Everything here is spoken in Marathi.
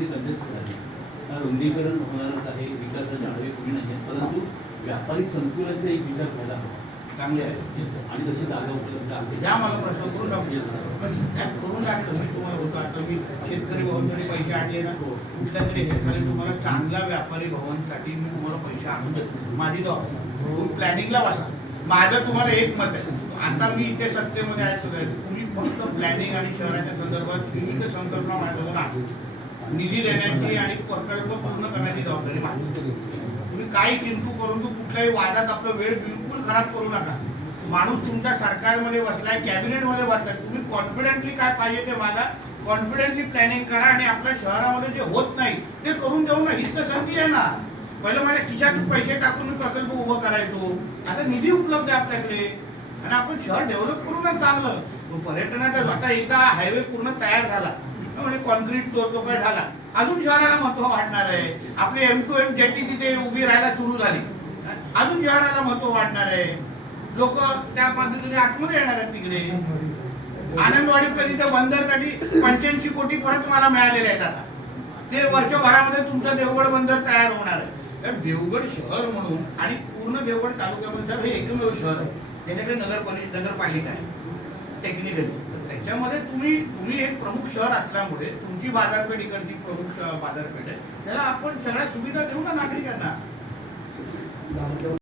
परिस्थिती कंटेस्ट झाली हा रुंदीकरण होणारच आहे विकासाच्या आडवे कोणी नाही आहेत परंतु व्यापारी संकुलाचा एक विचार व्हायला हवा. चांगले आहे. आणि तशी जागा उपलब्ध आहे. द्या मला प्रश्न करून टाकू. त्यात करून टाकलं मी तुम्हाला होतो आता मी शेतकरी भवनकडे पैसे आणले ना कुठल्या तरी हेल्पाने तुम्हाला चांगला व्यापारी भवनसाठी मी तुम्हाला पैसे आणून देतो. माझी तुम्ही प्लॅनिंगला बसा. माझं तुम्हाला एक मत आहे. आता मी इथे सत्तेमध्ये आहे सगळे तुम्ही फक्त प्लॅनिंग आणि शहराच्या संदर्भात विविध संकल्पना माझ्याकडून आहे निधी देण्याची आणि प्रकल्प पूर्ण करण्याची जबाबदारी मागणी तुम्ही काही किंतू परंतु कुठल्याही वादात आपला वेळ बिलकुल खराब करू नका. माणूस तुमच्या सरकारमध्ये बसलाय कॅबिनेटमध्ये बसलाय. तुम्ही कॉन्फिडेंटली काय पाहिजे ते मागा कॉन्फिडेंटली प्लॅनिंग करा आणि आपल्या शहरामध्ये जे होत नाही ते करून देऊ ना. ही तर संधी आहे ना. पहिलं माझ्या खिशातून पैसे टाकून मी प्रकल्प उभं करायचो. आता निधी उपलब्ध आहे आपल्याकडे. आणि आपण शहर डेव्हलप करू ना चांगलं पर्यटनाचा आता एकदा हायवे पूर्ण तयार झाला. म्हणजे कॉन्क्रीट तो तो काय झाला. अजून शहराला महत्त्व वाढणार आहे. आपली एम टू एम जेटी तिथे उभी राहायला सुरू झाली. अजून शहराला महत्त्व वाढणार आहे. लोक त्या पद्धतीने आतमध्ये येणार आहेत तिकडे. आनंदवाडी पर्यंत बंदरसाठी पंच्याऐंशी कोटी परत मला मिळालेले आहेत आता. ते वर्षभरामध्ये तुमचं देवगड बंदर तयार होणार आहे. तर देवगड शहर म्हणून आणि पूर्ण देवगड तालुक्यामध्ये हे एकमेव शहर आहे. त्याच्याकडे नगर परिषद नगरपालिका आहे. टेक्निकली त्याच्यामध्ये तुम्ही तुम्ही एक प्रमुख शहर असल्यामुळे तुमची बाजारपेठ इकडची प्रमुख बाजारपेठ आहे त्याला आपण सगळ्या सुविधा देऊ ना नागरिकांना?